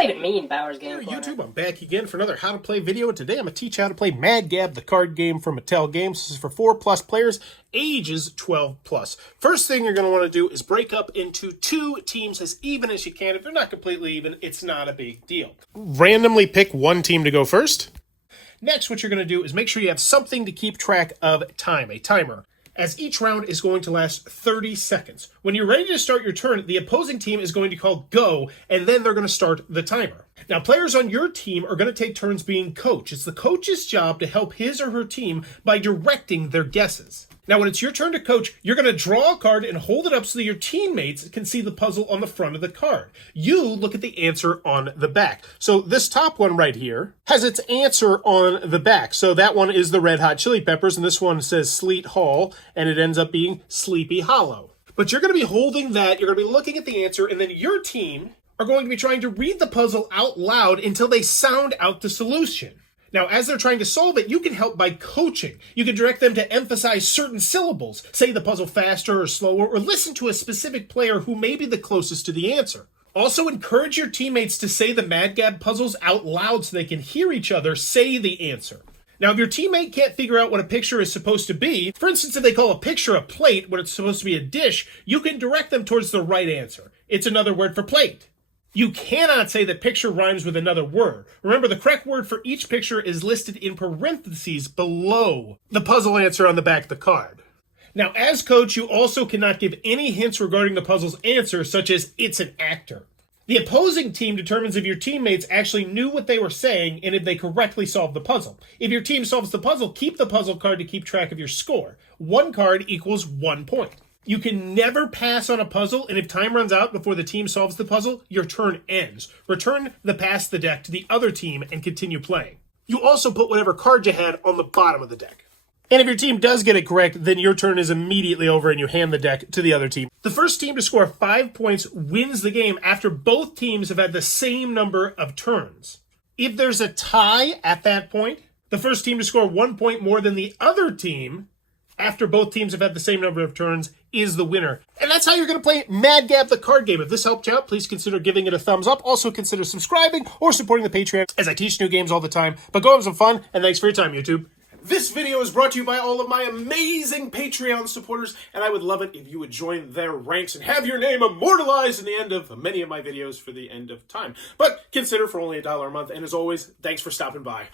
say to me in Bowers Game Here, Corner. YouTube, I'm back again for another How to Play video, and today I'm going to teach you how to play Mad Gab, the card game from Mattel Games. This is for 4+ players, ages 12+. First thing you're going to want to do is break up into 2 teams as even as you can. If they're not completely even, it's not a big deal. Randomly pick one team to go first. Next, what you're going to do is make sure you have something to keep track of time, a timer, as each round is going to last 30 seconds. When you're ready to start your turn, the opposing team is going to call go, and then they're going to start the timer. Now, players on your team are going to take turns being coach. It's the coach's job to help his or her team by directing their guesses. Now, when it's your turn to coach, you're going to draw a card and hold it up so that your teammates can see the puzzle on the front of the card. You look at the answer on the back. So this top one right here has its answer on the back. So that one is the Red Hot Chili Peppers, and this one says Sleet Hall, and it ends up being Sleepy Hollow. But you're going to be holding that, you're going to be looking at the answer, and then your team are going to be trying to read the puzzle out loud until they sound out the solution. Now, as they're trying to solve it, you can help by coaching. You can direct them to emphasize certain syllables, say the puzzle faster or slower, or listen to a specific player who may be the closest to the answer. Also, encourage your teammates to say the Mad Gab puzzles out loud so they can hear each other say the answer. Now, if your teammate can't figure out what a picture is supposed to be, for instance, if they call a picture a plate when it's supposed to be a dish, you can direct them towards the right answer. It's another word for plate. You cannot say that picture rhymes with another word. Remember, the correct word for each picture is listed in parentheses below the puzzle answer on the back of the card. Now, as coach, you also cannot give any hints regarding the puzzle's answer, such as, it's an actor. The opposing team determines if your teammates actually knew what they were saying and if they correctly solved the puzzle. If your team solves the puzzle, keep the puzzle card to keep track of your score. 1 card equals 1 point. You can never pass on a puzzle, and if time runs out before the team solves the puzzle, your turn ends. Return the pass the deck to the other team and continue playing. You also put whatever card you had on the bottom of the deck. And if your team does get it correct, then your turn is immediately over and you hand the deck to the other team. The first team to score 5 points wins the game after both teams have had the same number of turns. If there's a tie at that point, the first team to score 1 point more than the other team after both teams have had the same number of turns is the winner. And that's how you're going to play Mad Gab, the card game. If this helped you out, please consider giving it a thumbs up. Also consider subscribing or supporting the Patreon, as I teach new games all the time. But go have some fun, and thanks for your time, YouTube. This video is brought to you by all of my amazing Patreon supporters, and I would love it if you would join their ranks and have your name immortalized in the end of many of my videos for the end of time. But consider for only $1 a month, and as always, thanks for stopping by.